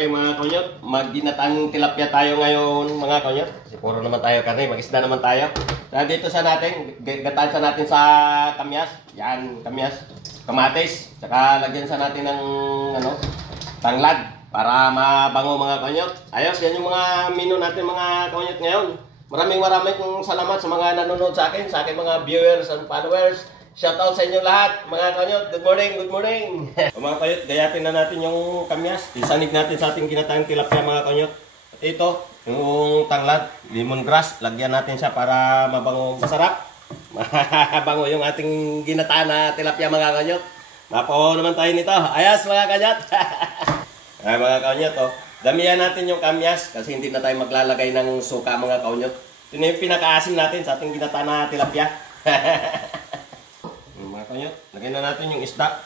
Mga konyot, magginatang tilapia tayo ngayon mga konyot. Siguro naman tayo karne, mag-isda naman tayo. Kaya dito sa natin, gataan sa natin sa kamyas. Yan, kamyas, kamatis. Tsaka lagyan sa natin ng tanglad para mabango mga konyot. Ayos, yan yung mga menu natin mga konyot ngayon. Maraming salamat sa mga nanonood sa akin mga viewers and followers. Shoutout sa inyo lahat, mga kanyot. Good morning, good morning. Mga kanyot, gayatin na natin yung kamyas. Isanig natin sa ating ginataang tilapia, mga kanyot. At ito, yung tanglad, lemongrass. Lagyan natin siya para mabango, masarap. Mabango yung ating ginataan na tilapia, mga kanyot. Mapawaw naman tayo nito. Ayos, mga kanyot. Ay, mga kanyot, damihan natin yung kamyas kasi hindi na tayo maglalagay ng suka, mga kanyot. Ito na yung pinakaasim natin sa ating ginataan na tilapia. Mga kanyot, lagyan na natin yung isda.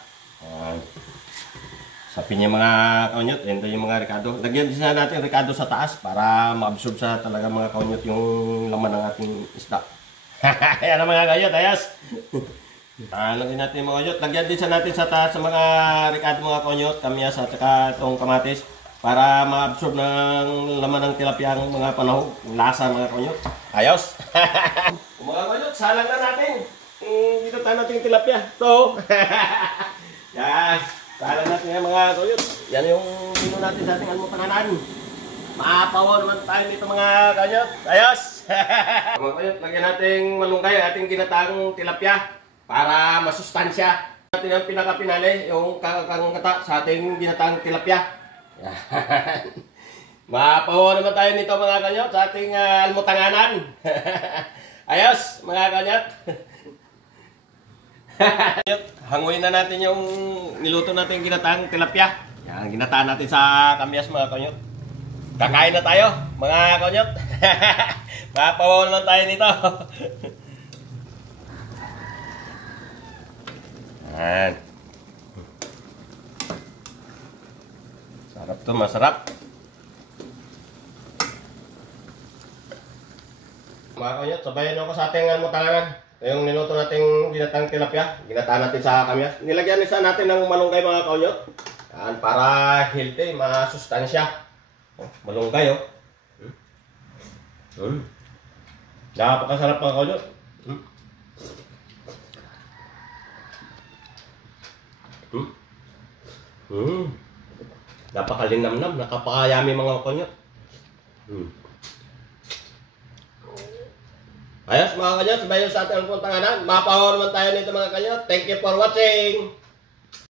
Sapin niya mga kanyot, ito yung mga ricado. Lagyan din natin ricado sa taas para ma-absorb sa talaga mga kanyot yung laman ng ating isda. Ayan ang mga kanyot, ayos. Lagyan natin mga kanyot. Lagyan din natin sa taas sa mga ricado mga kanyot, kamyas at saka itong kamatis para ma-absorb ng laman ng tilapia ang mga panahog, lasa mga kanyot. Ayos. Mga kanyot, salang na natin. Dito tayo natin yung tilapia. Ito. Yan. Salang natin yung mga kuyot. Yan yung menu natin sa ating almutananan. Maapaw naman tayo dito mga kanyot. Ayos. Mga kuyot, lagyan natin malunggay ating ginataang tilapia para masustansya. Natin ang pinakapinali, yung kakangata sa ating ginataang tilapia. Yan. Maapaw naman tayo nito mga kanyot sa ating almutanganan. Ayos mga kanyot. Hanguin na natin yung niluto natin ginataang tilapia. Yan, ginataan natin sa kamyas mga kanyot. Kakain na tayo mga kanyot. Mapawaw naman tayo nito. Yan. Sarap to, masarap. Mga kanyot, sabayan ako sa ating almutanganan. Yung niluto nating ginataang tilapia, ginataan natin sa kamyas. Nilagyan isa natin ng malunggay mga kanyot. Yan, para healthy, masustansya. Malunggay Napakasarap mga kanyot. Napakalinamnam, nakapakayami mga kanyot. Ayos mga kanyot, sabayan sa ating almutanganan. Mapahaw naman tayo nito mga kanyot. Thank you for watching.